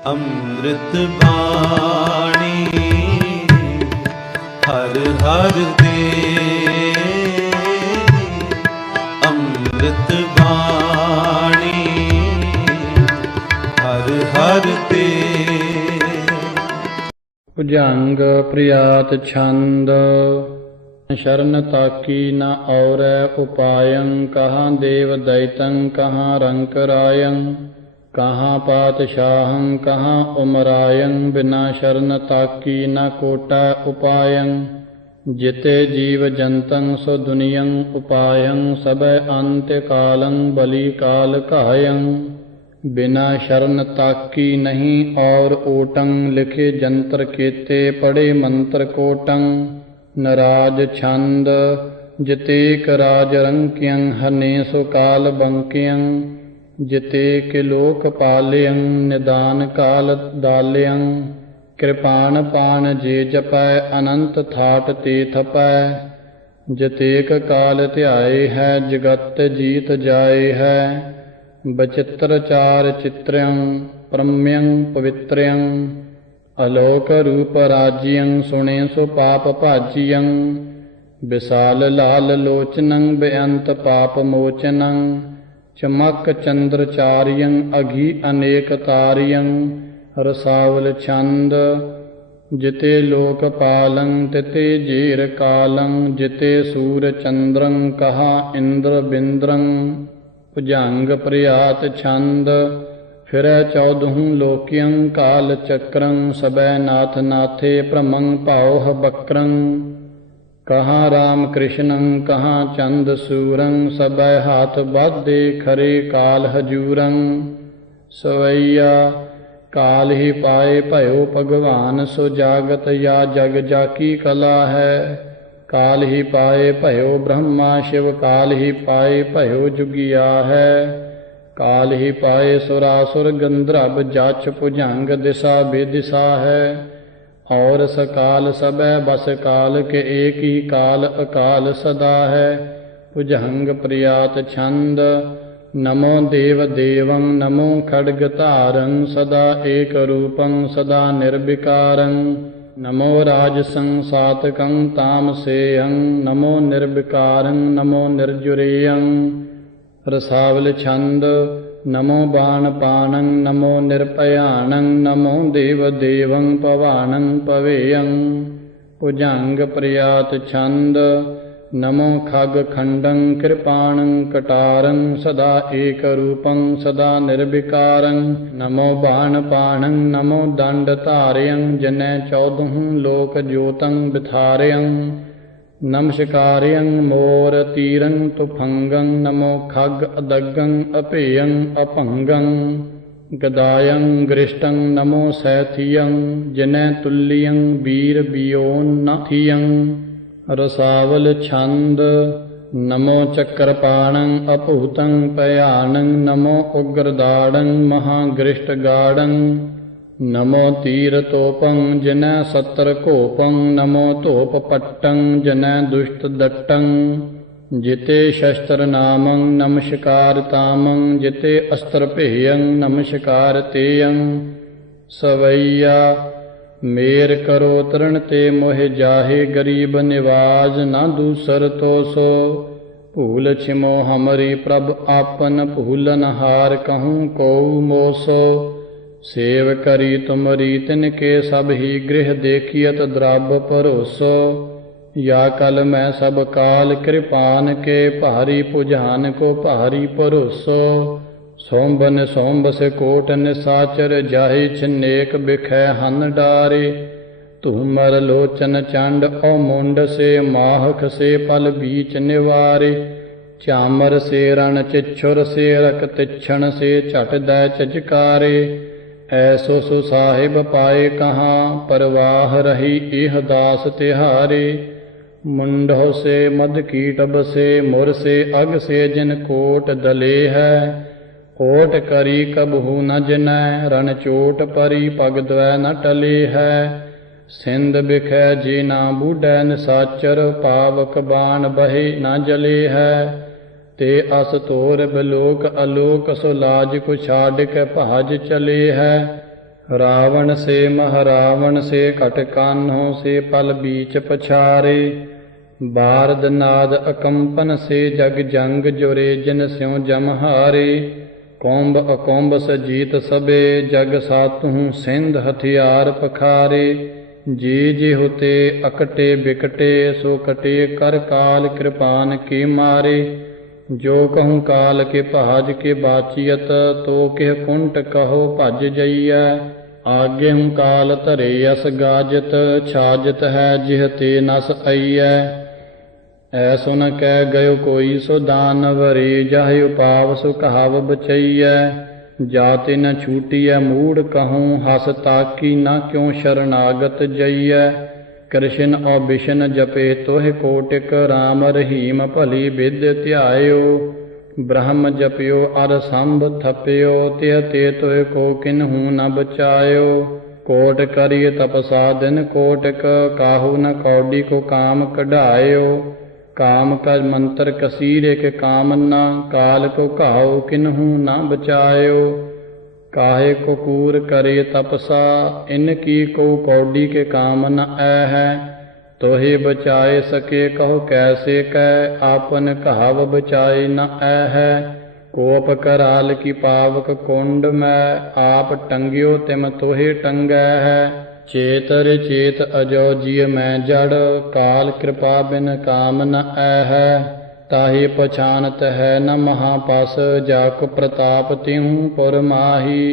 ਅੰਮ੍ਰਿਤ ਬਾਣੀ ਹਰ ਹਰ ਦੇ, ਅੰਮ੍ਰਿਤ ਬਾਣੀ ਹਰ ਹਰ ਦੇ। ਭੁਜੰਗ ਪ੍ਰਿਆਤ ਛੰਦ, ਸ਼ਰਨ ਤਾਕੀ ਨ ਔਰੈ ਉਪਾਯੰ। ਕਹਾਂ ਦੇਵ ਦੈਤੰ ਕਹਾਂ ਰੰਕ ਰਾਯੰ, ਕਹਾਂ ਪਾਤਸ਼ਾਹੰ ਕਹਾਂ ਉਮਰਾਯੰ। ਬਿਨਾ ਸ਼ਰਨ ਤਾਕੀ ਨ ਕੋਟਾ ਉਪਾਯੰ, ਜਿਤੇ ਜੀਵ ਜੰਤੰ ਸੋ ਦੁਨੀਯੰ ਉਪਾਯੰ। ਸਭੈ ਅੰਤ ਕਾਲੰ ਬਲੀ ਕਾਲ ਕਾਯੰ, ਬਿਨਾ ਸ਼ਰਨ ਤਾਕੀ ਨਹੀਂ ਔਰ ਓਟੰ। ਲਿਖੇ ਜੰਤਰ ਕੇਤੇ ਪੜੇ ਮੰਤਰ ਕੋਟੰ। ਨਰਾਜ ਛੰਦ, ਜਿਤੇਕ ਰਾਜ ਰੰਕਿਯੰ ਹਨੇ ਸੋ ਕਾਲ ਬੰਕਿਯੰ। ਜਿਤੇਕ ਲੋਕ ਪਾਲਿਯੰ ਨਿਦਾਨ ਕਾਲ ਦਾਲਿਯੰ। ਕਿਰਪਾਨ ਪਾਨ ਜੇ ਜਪੈ ਅਨੰਤ ਥਾਟ ਤੇ ਥਪੈ। ਜਿਤੇਕ ਕਾਲ ਧਿਆਏ ਹੈ ਜਗਤ ਜੀਤ ਜਾਏ ਹੈ। ਬਚਿੱਤਰ ਚਾਰ ਚਿਤ੍ਰਯੰ ਪ੍ਰਮਯੰ ਪਵਿੱਤਰਯੰ। ਅਲੋਕ ਰੂਪ ਰਾਜਿਯੰ ਸੁਣੇ ਸੋ ਪਾਪ ਭਾਜਿਯੰ। ਵਿਸਾਲ ਲਾਲ ਲੋਚਨੰ ਬੇਅੰਤ ਪਾਪ ਮੋਚਨੰ। ਚਮਕ ਚੰਦਰ ਚਾਰਿਯੰ ਅਘੀ ਅਨੇਕ ਤਾਰਿਯੰ। ਰਸਾਵਲ ਛੰਦ, ਜਿਤੇ ਲੋਕ ਪਾਲੰ ਤਿਤੇ ਜੇਰ ਕਾਲੰ। ਜਿਤੇ ਸੂਰ ਚੰਦਰੰ ਕਹਾ ਇੰਦਰ ਬਿੰਦਰੰ। ਭੁਜੰਗ ਪ੍ਰਿਆਤ ਛੰਦ, ਫਿਰੈ ਚੌਦਹੂੰ ਲੋਕਿਯੰ ਕਾਲ ਚੱਕਰੰ। ਸਬੈ ਨਾਥ ਨਾਥੇ ਭ੍ਰਮੰ ਭਾਉ ਬਕਰੰ। ਕਹਾਂ ਰਾਮ ਕ੍ਰਿਸ਼ਨੰ ਕਹਾਂ ਚੰਦ ਸੂਰੰ। ਸਬੈ ਹਾਥ ਬਾਧੇ ਖਰੇ ਕਾਲ ਹਜੂਰੰ। ਸਵਈਆ ਕਾਲ ਹੀ ਪਾਏ ਭਇਓ ਭਗਵਾਨ। ਸੋ ਜਾਗਤ ਯਾ ਜਗ ਜਾਕੀ ਕਲਾ ਹੈ। ਕਾਲ ਹੀ ਪਾਏ ਭਇਓ ਬ੍ਰਹਮਾ ਸ਼ਿਵ। ਕਾਲ ਹੀ ਪਾਏ ਭਇਓ ਜੁਗਿਆ ਹੈ। ਕਾਲ ਹੀ ਪਾਏ ਸੁਰਾਸੁਰ ਗੰਧਰਵ ਜਛ। ਭੁਜੰਗ ਦਿਸ਼ਾ ਬੇਦਿਸ਼ਾ ਹੈ। ਔਰ ਸਕਾਲ ਸਬੈ ਬਸ ਕਾਲ ਕੇ ਏਕ ਹੀ ਕਾਲ ਅਕਾਲ ਸਦਾ ਹੈ। ਭੁਜੰਗ ਪ੍ਰਿਆਤ ਛੰਦ, ਨਮੋ ਦੇਵ ਦੇਵੰ ਨਮੋ ਖੜਗ ਧਾਰੰ। ਸਦਾ ਏਕ ਰੂਪੰ ਸਦਾ ਨਿਰਵਿਕਾਰੰ। ਨਮੋ ਰਾਜਸੰ ਸਾਤਕੰ ਤਾਮਸੇਯੰ। ਨਮੋ ਨਿਰਵਿਕਾਰੰ ਨਮੋ ਨਿਰਜੁਰੇਯੰ। ਰਸਾਵਲ ਛੰਦ, ਨਮੋ ਬਾਣ ਪਾਣੰ ਨਮੋ ਨਿਰਭਯਾਣੰ। ਨਮੋ ਦੇਵ ਦੇਵੰ ਭਵਾਣੰ ਭਵੇਯੰ। ਭੁਜੰਗ ਪ੍ਰਿਆਤ ਛੰਦ, ਨਮੋ ਖਗ ਖੰਡੰ ਕਿਰਪਾਣੰ ਕਟਾਰੰ। ਸਦਾ ਏਕ ਰੂਪੰ ਸਦਾ ਨਿਰਵਿਕਾਰੰ। ਨਮੋ ਬਾਣ ਪਾਣੰ ਨਮੋ ਦੰਡ ਧਾਰਯੰ। ਜਿਨੈ ਚੌਦਹੂੰ ਲੋਕ ਜੋਤੰ ਬਿਥਾਰਯੰ। ਨਮਸਕਾਰਯੰ ਮੋਰ ਤੀਰੰ ਤੁਫੰਗੰ। ਨਮੋ ਖਗ ਅਦਗੰ ਅਭੇਯੰ ਅਭੰਗੰ। ਗਦਾਯੰ ਗ੍ਰਿਸ਼ਟੰ ਨਮੋ ਸੈਥਿਯੰ। ਜਿਨੈ ਤੁੱਲਿਯੰ ਵੀਰ ਬਿਯੋਨ ਨ ਥਿਯੰ। ਰਸਾਵਲ ਛੰਦ, ਨਮੋ ਚੱਕਰਪਾਣੰ ਅਭੂਤੰ ਭਯਾਨੰ। ਨਮੋ ਉਗਰਦਾੜੰ ਮਹਾਗ੍ਰਿਸ਼ਟ ਗਾੜੰ। ਨਮੋ ਤੀਰ ਤੋਪੰ ਜਿਨੈ ਸਤਰ ਘੋਪੰ। ਨਮੋ ਧੋਪ ਪੱਟੰ ਜਿਨੈ ਦੁਸ਼ਟ ਦਟੰ। ਜਿਤੇ ਸ਼ਸਤਰ ਨਾਮੰ ਨਮਸਕਾਰ ਤਾਮੰ। ਜਿਤੇ ਅਸਤਰ ਭੇਯੰ ਨਮਸਕਾਰ ਤੇਯੰ। ਸਵਈਆ ਮੇਰ ਕਰੋ ਤਰਨ ਤੇ ਮੋਹਿ ਜਾਹੇ। ਗਰੀਬ ਨਿਵਾਜ ਨਾ ਦੂਸਰ ਤੋ ਸੋ। ਭੂਲ ਛਿਮੋ ਹਮਰੀ ਪ੍ਰਭ ਆਪਨ। ਭੂਲਨ ਹਾਰ ਕਹੂੰ ਕਉ ਮੋਸੋ। ਸੇਵ ਕਰੀ ਤੁਮਰੀ ਤਿਨ ਕੇ ਸਭ ਹੀ ਗ੍ਰਹਿ। ਦੇਖੀਅਤ ਦ੍ਰਬ ਭਰੋਸੋ। ਯਾ ਕਲ ਮੈਂ ਸਭ ਕਾਲ ਕਿਰਪਾਨ ਕੇ। ਭਾਰੀ ਭੁਜਾਨ ਕੋ ਭਾਰੀ ਭਰੋਸੋ। ਸੋਂਭ ਨਿਸੋਂਭ ਸੇ ਕੋਟ ਨਿਸਾਚਰ। ਜਾਹੇ ਛਿਨੇਕ ਬਿਖੈ ਹਨ ਡਾਰੇ। ਧੂਮਰ ਲੋਚਨ ਚੰਡ ਓ ਮੁੰਡ ਸੇ। ਮਾਹਖ ਸੇ ਪਲ ਬੀਚ ਨਿਵਾਰੇ। ਚਾਮਰ ਸੇ ਰਣ ਚਿਛੁਰ ਸੇ। ਰਕ ਤਿਛਣ ਸੇ ਝਟ ਦੈ ਚਚਕਾਰੇ। ਐਸੋ ਸੁ ਸਾਹਿਬ ਪਾਏ ਕਹਾਂ। ਪਰਵਾਹ ਰਹੀ ਇਹ ਦਾਸ ਤਿਹਾਰੇ। ਮੁੰਡੋ ਸੇ ਮਦ ਕੀਟ ਬਸੇ। ਮੁਰ ਸੇ ਅਗ ਸੇ ਜਿਨ ਕੋਟ ਦਲੇ ਹੈ। ਓਟ ਕਰੀ ਕਬਹੂ ਨ ਜਿਨੈ। ਰਣ ਚੋਟ ਪਰੀ ਪਗ ਦਵੈ ਨ ਟਲੇ ਹੈ। ਸਿੰਧ ਬਿਖੈ ਜੇ ਨਾ ਬੂਢੈ ਨਿਸਾਚਰ। ਪਾਵਕ ਬਾਣ ਬਹੇ ਨ ਜਲੇ ਹੈ। ਤੇ ਅਸ ਤੋਰ ਬਿਲੋਕ ਅਲੋਕ। ਸੋ ਲਾਜ ਕੋ ਛਾੜ ਕੇ ਭਾਜ ਚਲੇ ਹੈ। रावण से महारावण से कट कान्हों से पल बीच पछारे। बारद नाद अकंपन से जग जंग जुरे जिन स्यों जमहारे। कौंब अकौंब सजीत सबे जग सातुँ सिंध हथियार पखारे। जी होते अकटे बिकटे सो कटे कर काल कृपान के मारे। जो कहूँ काल के पहाज के बाचियत तो किह कुंट कहो भज जइया। आगे हूँ काल धरे यस गाजत छाजत है जिह ते नस अइया। ऐसो न कह गयो कोई सो दानव रे जाहि उपाव सो कहाव बचैया। जाते न छूटिय मूढ़ कहूँ हस ताकी न क्यों शरणागत जइया। कृष्ण और बिशन जपे तोह कोटिक राम रहीम भली विद्य ध्यायो। ब्रह्म जपियो अर संभ थप्यो तिह ते तोह को किन्हू न बचायो। कोट करिय तपसा दिन कोटक काहू न कौडी को काम कढ़ायो। काम का मंत्र कसीर के कामना काल को कहाओ किन्हू न बचायो। काहे को कूर करे तपसा इनकी को कौडी के काम न है। तोहे बचाए सके कहो कैसे कह आपन कहाव बचाए न है। कोप कराल की पावक कुंड में आप टंगियो तिम तोहे टंगै है। चेतर चेत अजो जिय मैं जड़ काल कृपा बिन काम न है। ताहि पछानत है न महापस जाको प्रताप तिहूँ पुर माही।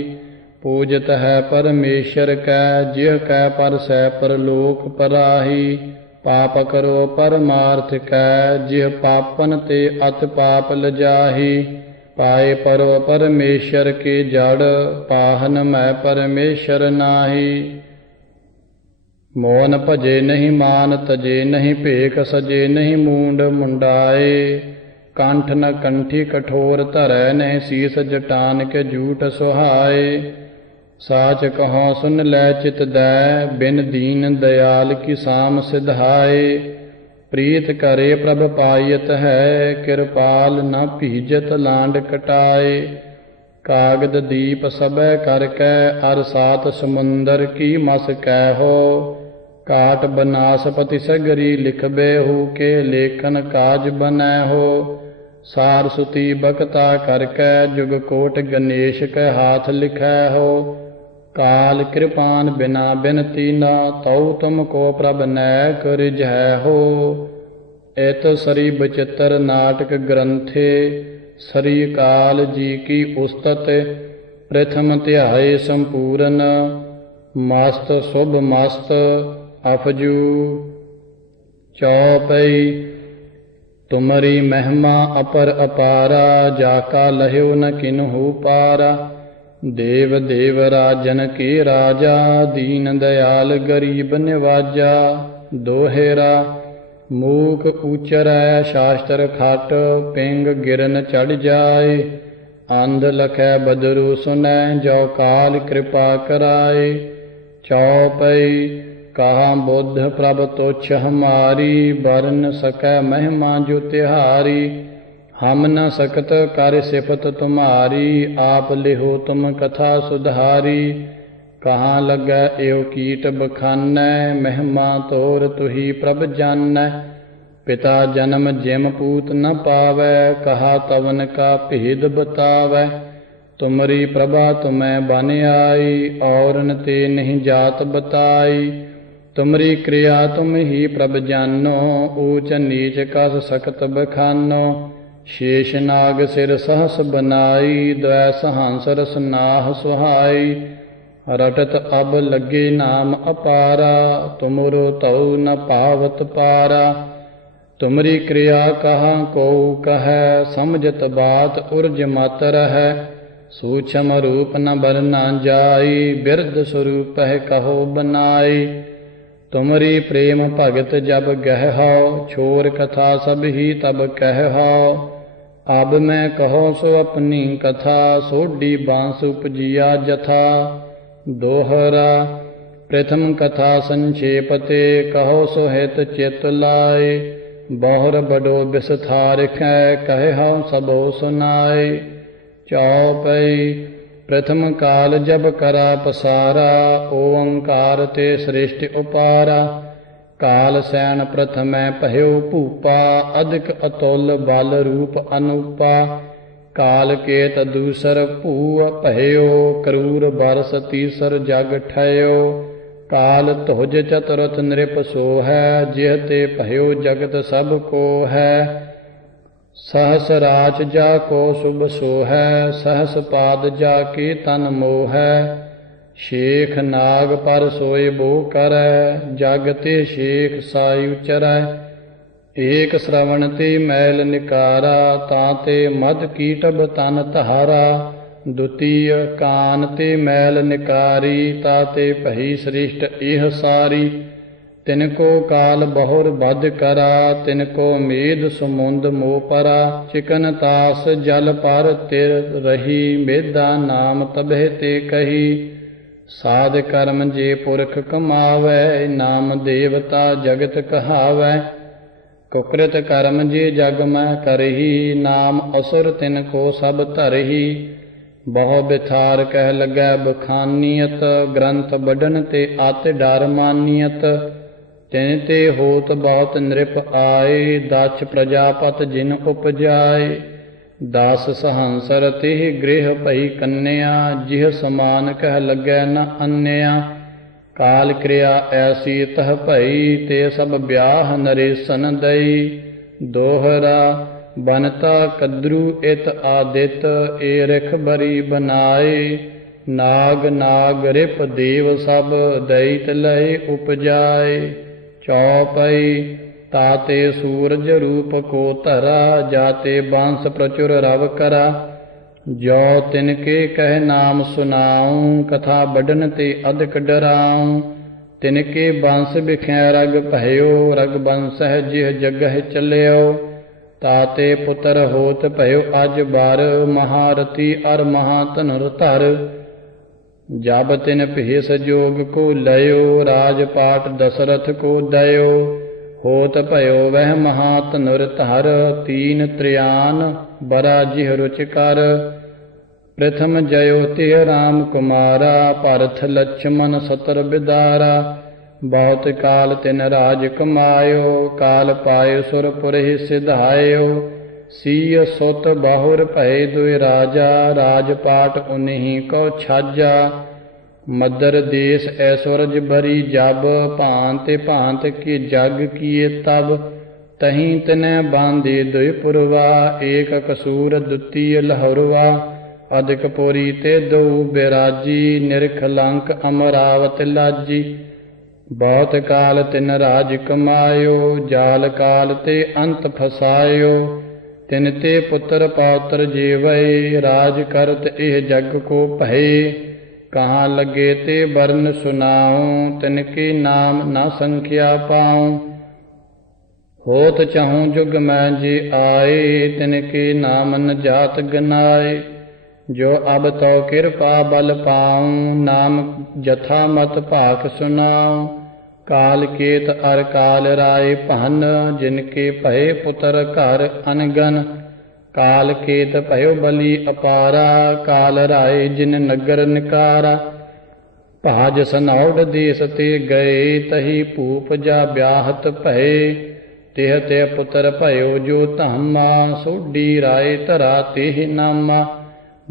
पूजत है परमेश्वर कै जिह कै पर सै परलोक पराही। पाप करो परमार्थ कै जिह पापन ते अत पाप लजाही। पाए परो परमेश्वर के जड़ पाहन मैं परमेश्वर नाही। मोन भजे नहीं मान तजे नहीं भेख सजे नहीं मूंड मुंडाए। कंठ न कंठी कठोर धरै नहीं शीस जटान के झूठ सुहाए। साच कहो सुन लै चित दै बिन दीन दयाल की साम सिधाए। प्रीत करे प्रभ पायत है कृपाल न भीजत लांड कटाए। कागद दीप सबै करकै अर सात समुंदर की मस कहो। काट बनासपति सगरी लिखबे हु के लेखन काज बनै हो। सार सुती बकता करकै जुग कोट गणेश के हाथ लिखै हो। काल कृपान बिना बिनती न तौ तुमको प्रभ नै रिझै हो। इत सरी बचित्र नाटक ग्रंथे सरी काल जी की उस्तत। प्रथम ध्याय संपूर्ण मस्त शुभ मस्त अफजू। चौपई तुमरी महिमा अपर अपारा जाका लह्यो न किन्हू पारा। देव देव राजन के राजा दीन दयाल गरीब निवाजा। दोहेरा मूक उचरै शास्त्र खट पिंग गिरन चढ़ जाए। अंध लखै बदरु सुनै जो काल कृपा कराए। चौपई कहा बुद्ध प्रभ तुच्छ हमारी बरन सकै महिमा जो तिहारी। हम न सकत कर सिफत तुम्हारी आप लिहो तुम कथा सुधारी। कहाँ लगै एव कीट बखानै महिमा तोर तुही प्रभ जानै। पिता जन्म जिम पूत न पावै कहा तवन का भेद बतावै। तुमरी प्रभा तुम्हें बन आई और न ते नहीं जात बताई। तुमरी क्रिया तुम ही प्रभ जानो ऊंच नीच कस सकत बखानो। शेष नाग सिर सहस बनाई द्वैस हंस रस नाह सुहाई। रटत अब लगे नाम अपारा तुमरो तौ न पावत पारा। तुमरी क्रिया कहाँ को कहे समझत बात उर्ज मत रहे। सूक्ष्म रूप न बरना जाई बिरध स्वरूप है कहो बनाई। तुमरी प्रेम भगत जब गहहो छोर कथा सब ही तब कहहो। अब मैं कहो सो अपनी कथा सोडी बांस उपजिया जथा। दोहरा प्रथम कथा संक्षेपते कहो सो हित चित लाए। बहुर बड़ो विस्तार कहो सबो सुनाए। चौपई प्रथम काल जब करा पसारा, ओंकार ते श्रेष्ठ उपारा। काल सैन प्रथमै पह्यो भूपा, अधिक अतुल बल रूप अनूपा। काल केत दूसर भूअ पह्यो, क्रूर बरस तीसर जग ठयो। काल तुझ चतुरथ नृप सोहै, जिह ते पह्यो जगत सब को है। सहस राच जा को शुभ सोहै, सहस पाद जा के तन मोहै। शेख नाग पर सोए बो करै, जग ते शेख साई उचरै। एक श्रवण ते मैल निकारा, ताते मद कीटब तन तहारा। द्वितीय कान ते मैल निकारी, ताते पही श्रेष्ठ एह सारी। तिनको काल बहुर बद करा, तिनको मेद समुंद मोह परा। चिकन तास जल पर तिर रही, मेदा नाम तबह ते कही। साध कर्म जे पुरख कमावै, नाम देवता जगत कहावै। कुकृत कर्म जे जग में करही, नाम असुर तिनको सब धरही। बहु बिथार कह लगै बखानियत, ग्रंथ बढ़न ते अत डर मानियत। तिन ते होत बहुत नृप आए, दक्ष प्रजापत जिन उपजाए। दस सहंसर तिह गृह पही कन्या, जिह समान कह लगै न अन्या। काल क्रिया ऐसी तह भई, ते सब ब्याह नरेसन दई। दोहरा बनता कद्रु इत आदित, ए रिख बरी बनाए। नाग नाग रिप देव सब, दैत लय उपजाए। चौपई ताते सूरज रूप को धरा, जाते बांस प्रचुर रव करा। जो तिनके कह नाम सुनाऊं, कथा बढ़न ते अधिक डराऊं। तिनके बंस बिखै रग भयो, रग बंस है जिह जगह चलियो। ताते पुत्र होत भयो अज बार, महारथी अर महातनुर धर। जब तिन भेष जोग को लयो, राजपाट दशरथ को दयो। होत भयो वह महातनुर धर, तीन त्रियान बरा जिह रुचि कर। प्रथम जयो ते राम कुमारा, भरत लक्ष्मण सतर बिदारा। बहुत काल तिन राज कमायो, काल पायो सुरपुर ही सिधायो। सीय सुत बाहुर भय दुय राजा, राजपाट उन्हीं को छाजा। मदर देश ऐश्वर्य भरी जब, भांति भांति की जग किए तब। तहीं तिने बांधे दुय पुरवा, एक कसूर द्वितीय लहरुआ। अधिक पुरी ते दो बिराजी, निरखलंक अमरावत लाजी। बहुत काल तिन राज कमायो, जाल काल ते अंत फसायो। तिन ते पुत्र पौत्र जेवै, राज करत एह जग को भय। कहाँ लगे ते वर्ण सुनाऊं, तिनके नाम न संख्या पाऊं। होत चाहूं जुग में जे आए, तिनके नाम न जात गनाए। जो अब तो कृपा बल पाऊं, नाम जथा मत भाक सुनाऊं। काल केत अर काल राय भन, जिनके भय पुत्र घर अनगन। काल केत भयो बलि अपारा, काल राय जिन नगर निकारा। भाज सनौड देश ते गए, तही भूप जा ब्याहत भय। तिह ते पुत्र भयो जो धामा, सोडी राय धरा तेह नामा।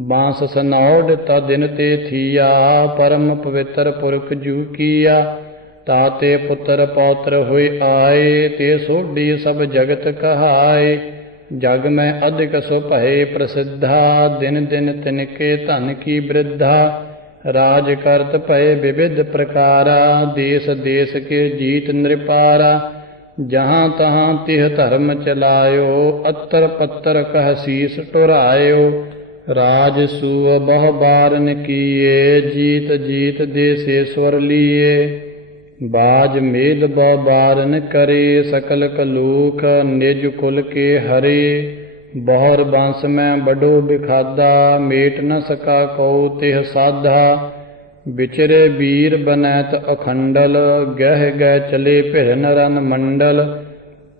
बांस सनौड तदिन ते थिया, परम पवित्र पुरख जू किया। ताते पुत्र पौत्र हुए आए, ते सोडी सब जगत कहाए। जग में अधिक सो भय प्रसिद्धा, दिन दिन तिनके धन की वृद्धा। राज करत भय विविध प्रकारा, देश देश के जीत नृपारा। जहाँ तहाँ तिह धर्म चलायो, अतर पत्तर कह शीस टुरायो। राज सुव बहु बारन किए, जीत जीत देशेश्वर लिए। बाज मेद बहु बारन करे, सकल कलूख निज कुल के हरे। बहुर बंस में बड़ो बिखादा, मेट न सका को तिह साधा। बिचरे वीर बनैत अखंडल, गह गह चले फिरन रन मंडल।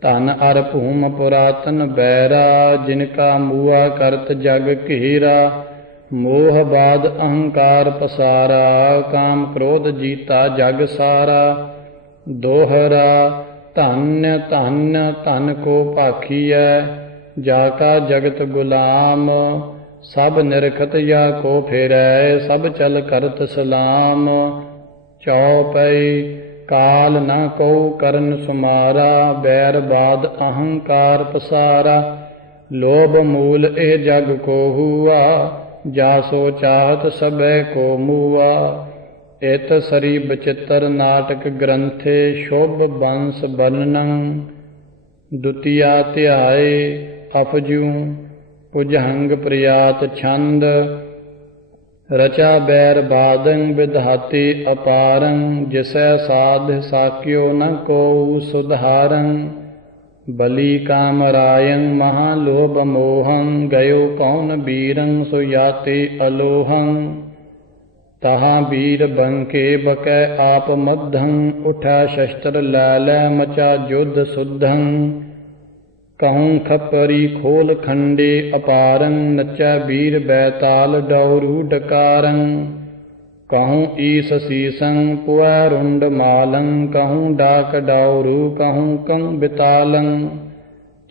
धन अर भूम पुरातन बैरा, जिनका मुआ करत जग घेरा। ਮੋਹ ਬਾਦ ਅਹੰਕਾਰ ਪਸਾਰਾ, ਕਾਮ ਕ੍ਰੋਧ ਜੀਤਾ ਜਗ ਸਾਰਾ। ਦੋਹਰਾ ਧੰਨ ਧੰਨ ਧਨ ਕੋ ਭਾਖੀਐ, ਜਾ ਕਾ ਜਗਤ ਗੁਲਾਮ। ਸਭ ਨਿਰਖਤ ਜਾ ਕੋ ਫੇਰੈ, ਸਭ ਚਲ ਕਰਤ ਸਲਾਮ। ਚਉਪਈ ਕਾਲ ਨ ਕਉ ਕਰਨ ਸੁਮਾਰਾ, ਬੈਰ ਬਾਦ ਅਹੰਕਾਰ ਪਸਾਰਾ। ਲੋਭ ਮੂਲ ਇਹ ਜਗ ਕੋ ਹੁਆ, ਜਾ ਸੋ ਚਾਹਤ ਸਭੈ ਕੋ ਮੂਆ। ਇਤ ਸਰੀ ਬਚਿੱਤਰ ਨਾਟਕ ਗ੍ਰੰਥੇ, ਸ਼ੁਭ ਬੰਸ ਬਰਨੰ। ਦੁਤੀਆ ਧਿਆਏ ਅਪਜੂ, ਭੁਜੰਗ ਪ੍ਰਿਆਤ ਛੰਦ। ਰਚਾ ਬੈਰ ਬਾਦੰ ਵਿਧਾਤੀ ਅਪਾਰੰ, ਜਿਸੈ ਸਾਧ ਸਾਕਿਓ ਨ ਕੋ ਸੁਧਾਰੰ। ਬਲੀ ਕਾਮਰਾਯੰ ਮਹਾ ਲੋਭ ਮੋਹੰ, ਗਇਓ ਕੌਣ ਬੀਰੰ ਸੋ ਯਾਤੇ ਅਲੋਹੰ। ਤਹਾਂ ਬੀਰ ਬੰਕੇ ਬਕੈ ਆਪ ਮੱਧੰ, ਉਠਾ ਸ਼ਸਤਰ ਲੈ ਲੈ ਮਚਾ ਜੁਧ ਸੁਧੰ। ਕਹੂੰ ਖਪਰੀ ਖੋਲ ਖੰਡੇ ਅਪਾਰੰ, ਨਚੈ ਬੀਰ ਬੈਤਾਲ ਡਉਰੂ ਡਕਾਰੰ। ਕਹੂੰ ਈਸ ਸੀਸੰ ਪੁਐ ਰੁੰਡ ਮਾਲੰ, ਕਹੂੰ ਡਾਕ ਡਉਰੂ ਕਹੂੰ ਕੰ ਬਿਤਾਲੰ।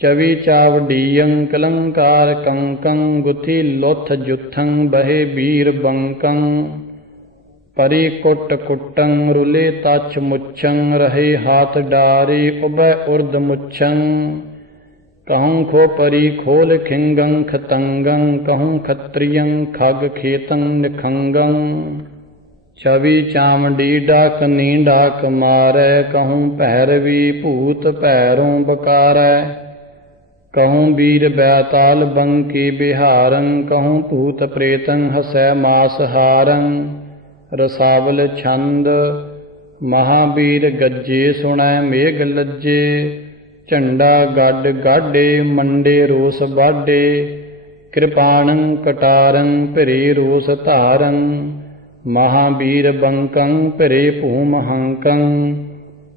ਚਵੀ ਚਾਵਡੀਯੰ ਕਲੰਕਾਰ ਕੰਕੰ, ਗੁਥੀ ਲੁੱਥ ਜੁਥੰ ਬਹੇ ਬੀਰ ਬੰਕੰ। ਪਰੀ ਕੁੱਟ ਕੁੱਟੰ ਰੁਲੇ ਤਛ ਮੁੱਛੰ, ਰਹੇ ਹਾਥ ਡਾਰੇ ਉਬੈ ਉਰਦ ਮੁੱਛੰ। ਕਹੂੰ ਖੋਪਰੀ ਖੋਲ ਖਿੰਗੰ ਖਤੰਗੰ, ਕਹੂੰ ਖਤ੍ਰਿਯੰ ਖਗ ਖੇਤੰ ਨਿਖੰਗੰ। ਚਵੀ ਚਾਮਡੀ ਡਾਕਨੀ ਡਾਕ ਮਾਰੈ, ਕਹੂੰ ਭੈਰਵੀ ਭੂਤ ਭੈਰੋਂ ਬਕਾਰੈ। ਕਹੂੰ ਬੀਰ ਬੈਤਾਲ ਬੰਕੀ ਬਿਹਾਰੰ, ਕਹੂੰ ਭੂਤ ਪ੍ਰੇਤੰ ਹਸੈ ਮਾਸ ਹਾਰੰ। ਰਸਾਵਲ ਛੰਦ। ਮਹਾਬੀਰ ਗੱਜੇ ਸੁਣੈ ਮੇਘ ਲੱਜੇ, ਝੰਡਾ ਗੱਡ ਗਾਡੇ ਮੰਡੇ ਰੋਸ ਬਾਡੇ। ਕਿਰਪਾਣੰ ਕਟਾਰੰ ਭਿਰੇ ਰੋਸ ਧਾਰੰ, ਮਹਾਬੀਰ ਬੰਕੰ ਭਿਰੇ ਭੂਮ ਹੰਕੰ।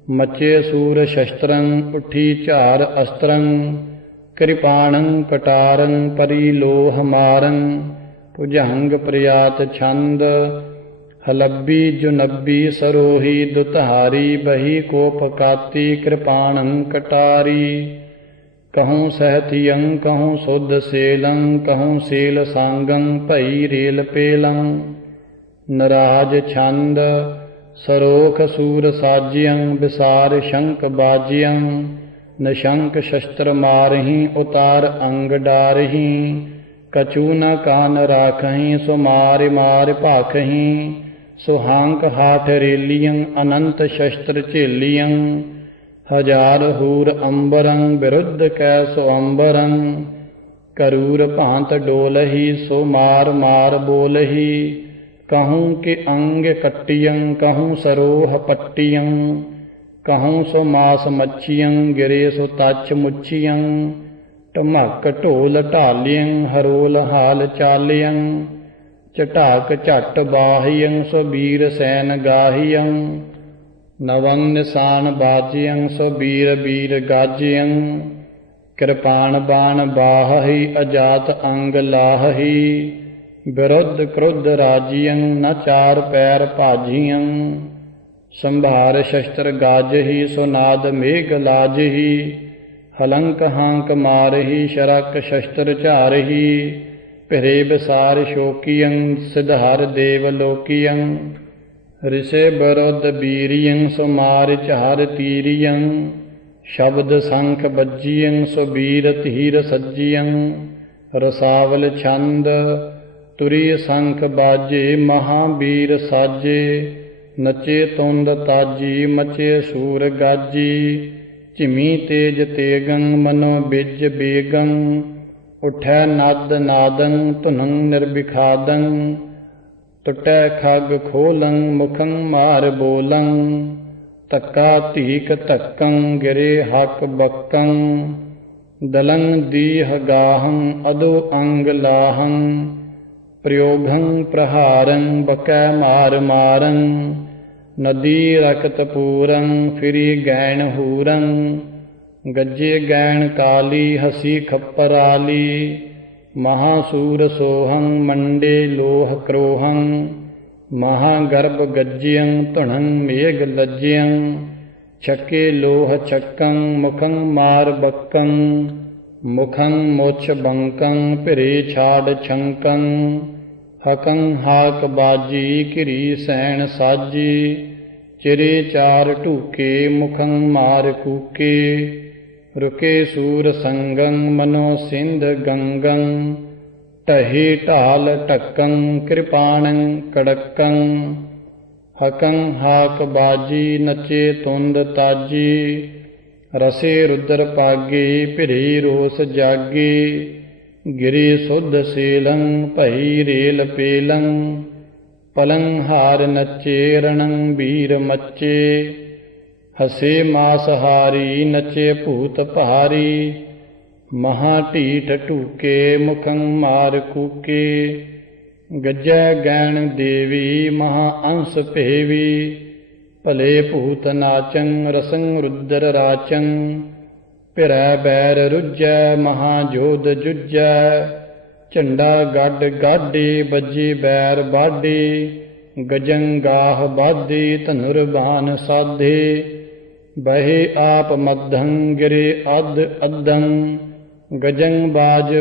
ਮਚੇ ਸੂਰ ਸ਼ਸਤਰੰ ਉੱਠੀ ਝਾਰ ਅਸਤਰੰ, ਕਿਰਪਾਣੰ ਕਟਾਰੰ ਪਰੀ ਲੋਹ ਮਾਰੰ। ਭੁਜੰਗ ਪ੍ਰਿਆਤ ਛੰਦ। ਹਲੱਬੀ ਜੁਨੱਬੀ ਸਰੋਹੀ ਦੁਧਾਰੀ, ਬਹੀ ਕੋਪ ਕਾਤੀ ਕਿਰਪਾਣੰ ਕਟਾਰੀ। ਕਹੂੰ ਸਹਤੀਯੰ ਕਹੂੰ ਸੁਧ ਸੇਲੰ, ਕਹੂੰ ਸੇਲ ਸਾਂਗੰ ਭਈ ਰੇਲ ਪੇਲੰ। ਨਰਾਜ ਛੰਦ। ਸਰੋਖ ਸੂਰ ਸਾਜਿਯੰ, ਵਿਸਾਰ ਸ਼ੰਕ ਬਾਜਿਯੰ। ਨਿਸ਼ੰਕ ਸ਼ਸਤਰ ਮਾਰਹੀਂ, ਉਤਾਰ ਅੰਗ ਡਾਰਹੀਂ। ਕਛੂ ਨ ਕਾਨ ਰਾਖਹੀਂ, ਸੋ ਮਾਰ ਮਾਰ ਭਾਖਹੀਂ। ਸੁਹਾਂਕ ਹਾਠ ਰੇਲੀਯੰ, ਅਨੰਤ ਸ਼ਸਤਰ ਝੇਲੀਯੰ। ਹਜ਼ਾਰ ਹੂਰ ਅੰਬਰੰ, ਬਿਰੁੱਧ ਕੈ ਸੋ ਅੰਬਰੰ। ਕਰੂਰ ਭਾਂਤ ਡੋਲਹੀ, ਸੋ ਮਾਰ ਮਾਰ ਬੋਲਹੀ। ਕਹੂੰ ਕਿ ਅੰਗ ਕੱਟਿਯੰ, ਕਹੂੰ ਸਰੋਹ ਪੱਟਿਯੰ। ਕਹੂੰ ਸੋ ਮਾਸ ਮੱਛਿਯੰ, ਗਿਰੇ ਸੋ ਤਛ ਮੁੱਛਿਯੰ। ਢਮਕ ਢੋਲ ਢਾਲਿਯੰ, ਹਰੋਲ ਹਾਲ ਚਾਲਿਯੰ। ਝਟਾਕ ਝਟ ਬਾਹਿਯੰ, ਸੋ ਬੀਰ ਸੈਨ ਗਾਹਿਯੰ। ਨਵੰ ਨਿਸ਼ਾਨ ਬਾਜਿਯੰ, ਸੋ ਬੀਰ ਬੀਰ ਗਾਜਿਯੰ। ਕਿਰਪਾਣ ਬਾਣ ਬਾਹਹਿ, ਅਜਾਤ ਅੰਗ ਲਾਹਹਿ। ਬਿਰੁੱਧ ਕ੍ਰੁੱਧ ਰਾਜਿਯੰ, ਨ ਚਾਰ ਪੈਰ ਭਾਜਿਯੰ। ਸੰਭਾਰ ਸ਼ਸਤਰ ਗਾਜਹਿi, ਸੋ ਨਾਦ ਮੇਘ ਲਾਜਹਿi। ਹਲੰਕ ਹਾਂਕ ਮਾਰਹਿi, ਸ਼ਰਕ ਸ਼ਸਤਰ ਝਾਰਹਿi। ਭਿਰੇ ਵਿਸਾਰ ਸ਼ੋਕੀਯੰ, ਸਿਧਾਰ ਦੇਵ ਲੋਕੀਯੰ। ਰਿਸ਼ੇ ਬਿਰੁੱਧ ਬੀਰਿਯੰ, ਸੋ ਮਾਰ ਝਾਰ ਤੀਰਿਯੰ। ਸ਼ਬਦ ਸੰਖ ਬੱਜਿਯੰ, ਸੋ ਬੀਰ ਧੀਰ ਸੱਜਿਯੰ। ਰਸਾਵਲ ਛੰਦ। ਤੁਰੀ ਸੰਖ ਬਾਜੇ, ਮਹਾਬੀਰ ਸਾਜੇ। ਨਚੇ ਤੁੰਦ ਤਾਜੀ, ਮਚੇ ਸੂਰ ਗਾਜੀ। ਝਿਮੀ ਤੇਜ ਤੇਗੰ, ਮਨੋ ਬਿਜ ਬੇਗੰ। ਉਠੈ ਨਦ ਨਾਦੰ, ਧੁਨੰ ਨਿਰਬਿਖਾਦੰ। ਟੁਟੈ ਖਗ ਖੋਲੰ, ਮੁਖੰ ਮਾਰ ਬੋਲੰ। ਧੱਕਾ ਧੀਕ ਧੱਕੰ, ਗਿਰੇ ਹਕ ਬੱਕੰ। ਦਲੰ ਦੀਹ ਗਾਹੰ, ਅਦੋ ਅੰਗ ਲਾਹੰ। ਪ੍ਰਯੋਗੰ ਪ੍ਰਹਾਰੰ, ਬਕੈ ਮਾਰ ਮਾਰੰ। ਨਦੀ ਰਕਤ ਪੂਰੰ, ਫਿਰੀ ਗੈਣ ਹੂਰੰ। ਗੱਜੇ ਗੈਣ ਕਾਲੀ, ਹਸੀ ਖੱਪਰਾਲੀ। महासूर सोहं मंडे लोह क्रोहं महागर्भ गज्यं तुणं मेघ लज्यं छके लोह चक्कं मुखं मारबक्कं मुखं मोक्ष बंकं पिरे छाड़ छंकं हकं हाक बाजी किरी सैन साजी चिरे चार टूके मुखं मार कूके रुके सूर संगं मनो सिंध गंगं टहे ढाल टक्कं कृपाणं कड़क्कं हकं हाक बाजी नचे तुंद ताजी रसे रुद्र पागे भिरे रोस जागे गिरे सुध सेलं भई रेल पेलं पलं हार नचे रणं वीर मच्चे हसे मासहारी नचे भूत पहारी महाटीठ टूके मुखं मार कूके गज्जै गैण देवी महाअंस भेवी भले भूत नाचं रसं रुद्र राचं फिरै बैर रुज्जै महाजोध जुज्जै झंडा गढ़ गाढे बजे बैर बाढे गजं गाह बाधे धनुर्बान साधे बहे आप मद्धं गिरे अध अद्धं गजं बाज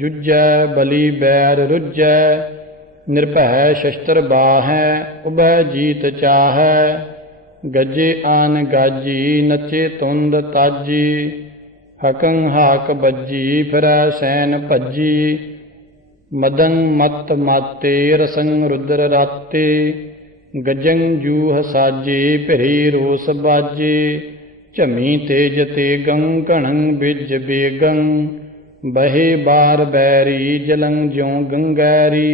जुज्जै बलि बैर रुज्जै निर्भय शस्त्र बाहै उभय जीत चाहै गजे आन गाजी नचे तुंद ताजी हकं हाक बज्जी फिरै सैन भज्जी मदं मत माते रसं रुद्र राते गजं जूह साजे भिरे रोस बाजे झमी तेज तेगं घणं बिज बेगं बहे बार बैरी जलं ज्यों गंगैरी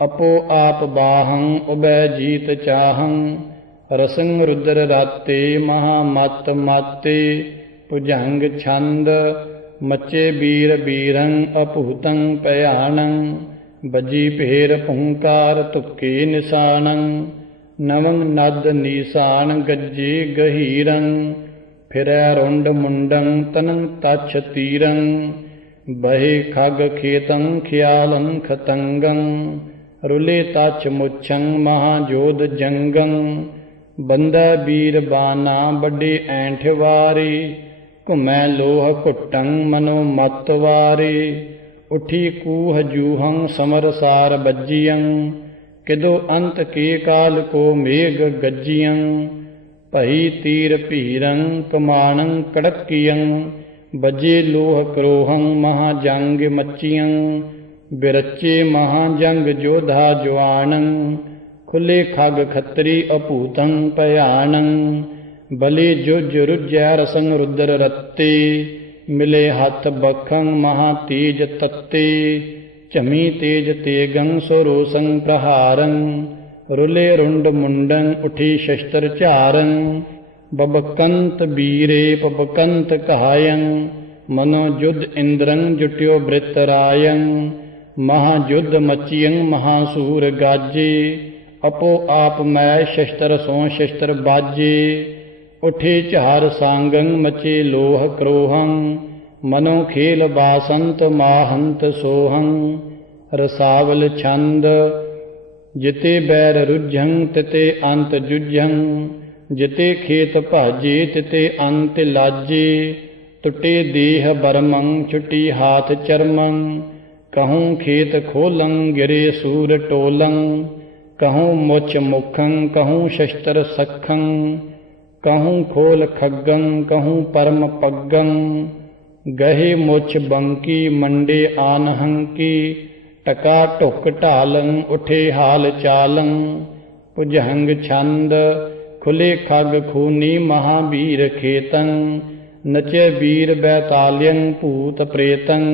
अपो आप बाहं उभय जीत चाहं रसं रुद्र राते महामत माते भुजंग छंद मचे बीर बीरं अभूतं भयानं बजी भेर पुंकार तुक्के निशानं नवं नद नीसान गज्जे गहीरं फिरै रुंड मुंडं तनं तच्छ तीरं बहे खग खेतं ख्यालं खतंगं रुले तच्छ मुच्छं महाजोध जंगं बंदा बीर बाना बड़े ऐंठ वारी घुमै लोह घुट्टं मनो मत वारे उठी कूह जूहं समर सार बज्जियं किदो अंत के काल को मेघ गज्जियं भई तीर भीरं कमाणं कड़कियं बजे लोह क्रोहं महाजंग मच्चियं बिरचे महाजंग जोधा जवानं खुले खग खत्री अभूतं भयानं बले जुज रुज्जै रसं रुद्र रत्ते मिले हथ बखं महातेज तत्ते झमी तेज तेगं स्वरोसं प्रहारं रुले रुंड मुंडं उठी शस्त्र चारं बबकंत बीरे पबकंत कहायं मनो युद्ध इंद्रं जुट्यो वृतरायं महायुद्ध मचियं महासूर गाजे अपो आप मै शस्त्र सो शस्त्र बाजे उठे झार सांगं मचे लोह क्रोहं मनो खेल बासंत माहंत सोहं रसावल छंद जिते बैर रुज्झं तिते अंत जुज्झं जिते खेत भाजे तिते अंत लाजे टुटे देह बरमं छुटी हाथ चरमं कहूँ खेत खोलं गिरे सूर टोलं कहूँ मुछ मुखं कहूँ शस्त्र सखं कहूँ खोल खग्गं कहूँ परम पग्गं गहे मुछ बंकी मंडे आनहंकी टका टुक ढालं उठे हाल चालं भुजंग छंद खुले खग खूनी महावीर खेतं नचे वीर बैताल्यं भूत प्रेतं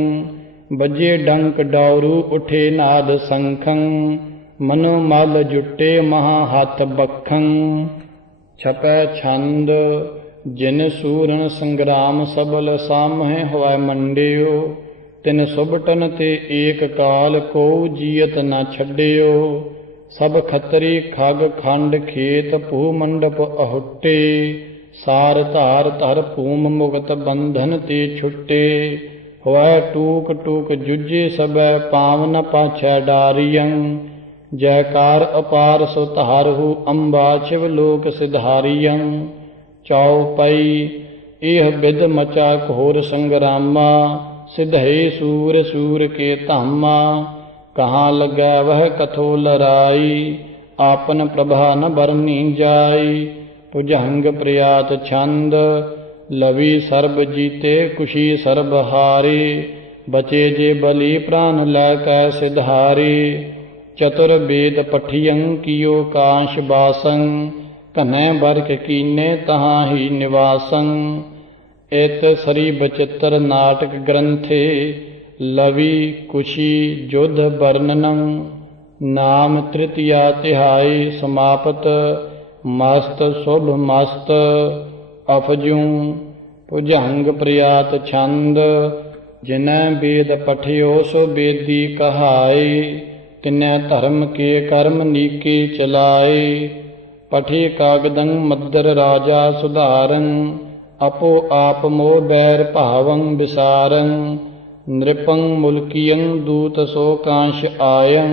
बजे डंक डौरू उठे नाद संखं मनो मल जुटे महाहथ बखं छपै छंद जिन सूरन संग्राम सबल सामहि हवै मंडियो तिन सुबटन ते एक काल को जीयत न छड्डियो सब खतरी खग खंड खेत भू मंडप अहुट्टे सार धार धर भूम मुगत बंधन ते छुट्टे होय टूक टूक जुजे सबै पाव न पाछै डारियं जयकार अपार सो तहारहु अंबा शिवलोक सिधारियं चौपई एह बिद मचा घोर संग्रामा सिधे सूर सूर के धामा कहाँ लगै वह कथो लराई आपन प्रभा न बरनी जाई भुजंग प्रयात छंद लवि सर्ब जीते कुशी सर्ब हारे बचे जे बलि प्राण लै कै सिधारे चतुर वेद पठियं कियो कांश बासं कन्है बरक कीने तहाँ ही निवासं इत सरी बचित्र नाटक ग्रंथे लवि कुशी युद्ध वर्णनं नाम तृतीया तिहाई समाप्त मस्त शुभ मस्त अफजूं भुजंग प्रयात छंद जिनै वेद पठियो सो वेदी कहाए तिनै धर्म के कर्म नीके चलाए पठे कागदं मद्दर राजा सुधारं अपो आप मोह बैर भावं विसारं नृपं मुल्कियं दूत सो कांश आयं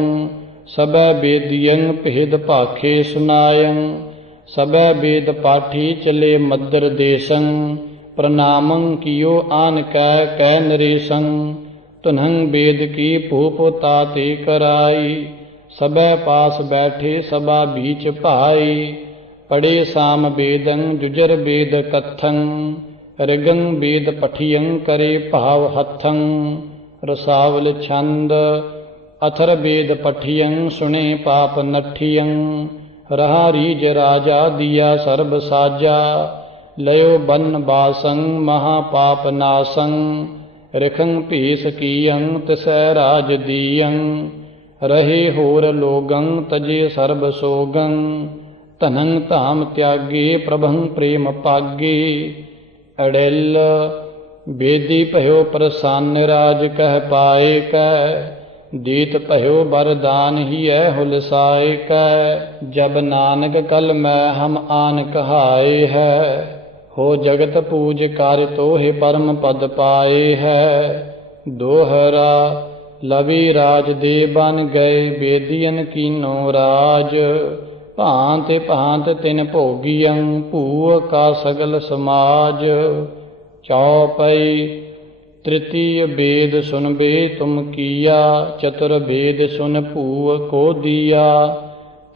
सबै वेदियं भेद भाखे सुनायं सबै वेद पाठी चले मद्दर देशं प्रणामं कियो आन कै नरेशं तुन्हं वेद की भूप ताते कराई सबै पास बैठे सभा बीच भाई पढ़े साम वेदं जुजर वेद कथं ऋगं वेद पठियं करे भाव हथं रसावल छंद अथर वेद पठियं सुने पाप नठियं रहा रीज राजा दिया सर्ब साजा लयो बन बासं महापाप नासं रिखं पीस कीयं तिसै राज दीयं रहे होर लोगं तजे सर्ब सोगं धनं धाम त्यागे प्रभं प्रेम पागे अड़ेल बेदी भयो प्रसन्न राज कह पाए कै दीत भयो वरदान ही हुलसाए कै जब नानक कल मैं हम आन कहाए है हो जगत पूज कार्य तो हे परम पद पाए है दोहरा लवि राज दे बन गए बेदियन कीनो राज भांत भांत तिन भोगियं भूअ का सगल समाज चौपई तृतीय वेद सुनबे तुम किया चतुर वेद सुन भूअ को दिया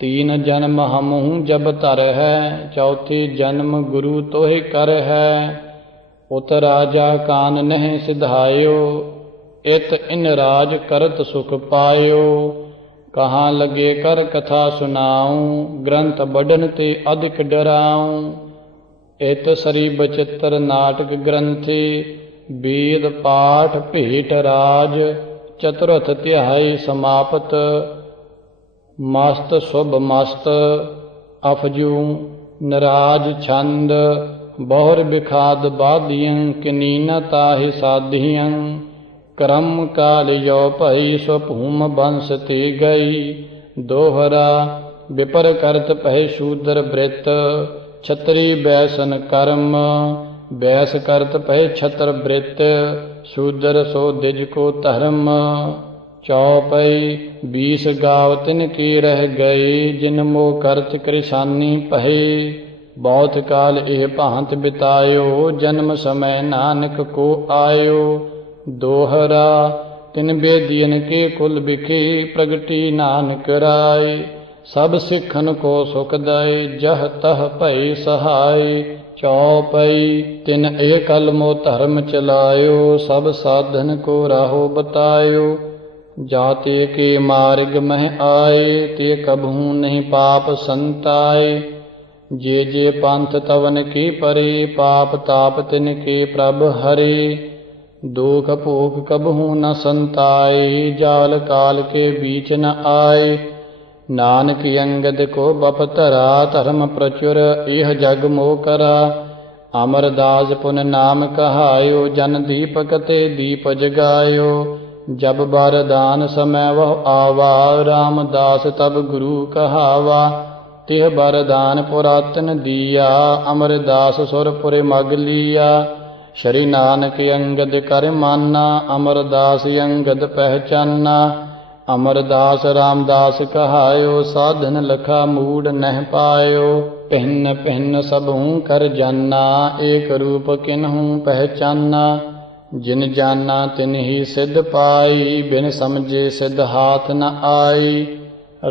तीन जन्म हमहूँ जब तर है चौथे जन्म गुरु तोहि कर है उत राजा कान नह सिधायो इत इन राज करत सुख पायो कहाँ लगे कर कथा सुनाऊं ग्रंथ बढ़न ते अधिक डराऊं इत सरी बचित्र नाटक ग्रंथे वेद पाठ भेट राज चतुरथ तिहाई समाप्त मस्त शुभ मस्त अफजू नराज छंद बहुर बिखाद बादियं किनीन ताहि साधियं क्रम काल यो भई स्वभूम वंश ते गई दोहरा विपर करत पह शूद्र वृत छतरी बैसन कर्म बैस करत पह छत्र वृत शूद्र सो दिज को धर्म चौपई 20 गाव तिन के रह गए जिन मोह करत कृशानी पहे बहुत काल एह भांत बितायो जन्म समय नानक को आयो दोहरा तिन बेदियन के कुल बिखे प्रगटी नानक राय सब सिखन को सुख दय जह तह भय सहाय चौपई तिन एक अलमो धर्म चलायो सब साधन को राहो बतायो जाते के मार्ग मह आए ते कभू नहीं पाप संताए जे जे पंथ तवन के परे पाप ताप तिन के प्रभ हरे दुख भूख कबहू न संताए जाल काल के बीच न आए नानक अंगद को बपतरा धर्म प्रचुर यह जग मोह करा अमरदास पुन नाम कहायो जन दीपक ते दीप जगायो जब वरदान समय वह आवा रामदास तब गुरु कहावा तिह वरदान पुरातन दिया अमरदास सुरपुर मग लिया ਸ਼੍ਰੀ ਨਾਨਕ ਅੰਗਦ ਕਰ ਮਾਨਾ, ਅਮਰਦਾਸ ਅੰਗਦ ਪਹਿਚਾਨਾ। ਅਮਰਦਾਸ ਰਾਮਦਾਸ ਕਹਾਇਓ, ਸਾਧਨ ਲਖਾ ਮੂੜ ਨਹਿ ਪਾਇਓ। ਭਿੰਨ ਭਿੰਨ ਸਭੂ ਕਰ ਜਾਨਾ, ਏਕ ਰੂਪ ਕਿਨਹੂ ਪਹਿਚਾਨਾ। ਜਿਨ ਜਾਨਾ ਤਿਨ ਹੀ ਸਿਧ ਪਾਈ, ਬਿਨ ਸਮਝੇ ਸਿਧ ਹਾਥ ਨ ਆਈ।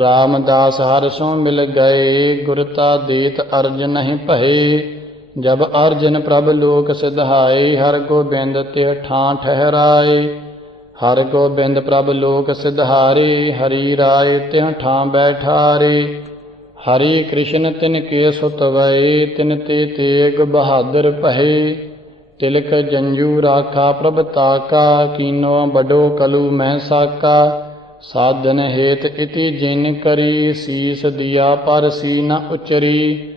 ਰਾਮਦਾਸ ਹਰਿ ਸੋ ਮਿਲ ਗਏ, ਗੁਰਤਾ ਦੇਤ ਅਰਜ ਨਹੀਂ ਭਏ। ਜਬ ਅਰਜਨ ਪ੍ਰਭ ਲੋਕ ਸਿਧਾਏ, ਹਰਿ ਗੋਬਿੰਦ ਤਿਹ ਠਾਂ ਠਹਿਰਾਏ। ਹਰਿ ਗੋਬਿੰਦ ਪ੍ਰਭ ਲੋਕ ਸਿਧਾਰੇ, ਹਰੀ ਰਾਏ ਤਿਹ ਠਾਂ ਬੈਠਾਰੇ। ਹਰੀ ਕ੍ਰਿਸ਼ਨ ਤਿਨ ਕੇ ਸੁਤ ਵਏ, ਤਿਨ ਤੇ ਤੇਗ ਬਹਾਦਰ ਭਏ। ਤਿਲਕ ਜੰਜੂ ਰਾਖਾ ਪ੍ਰਭ ਤਾਕਾ, ਕੀਨੋ ਬਡੋ ਕਲੂ ਮਹਿ ਸਾਕਾ। ਸਾਧਨ ਹੇਤ ਇति ਜਿਨ ਕਰੀ, ਸੀਸ ਦਿਆ ਪਰ ਸੀ ਨ ਉਚਰੀ।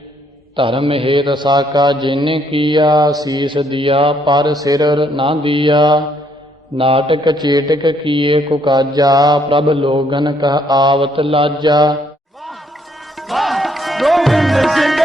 ਧਰਮ ਹੇਤ ਸਾਕਾ ਜਿਨ ਕੀਆ, ਸੀਸ ਦਿਆ ਪਰ ਸਿਰ ਨਾ ਦਿਆ। ਨਾਟਕ ਚੇਟਕ ਕੀਏ ਕੁਕਾਜਾ, ਪ੍ਰਭ ਲੋਗਨ ਕਹ ਆਵਤ ਲਾਜਾ। ਗੋਬਿੰਦ ਸਿੰਘ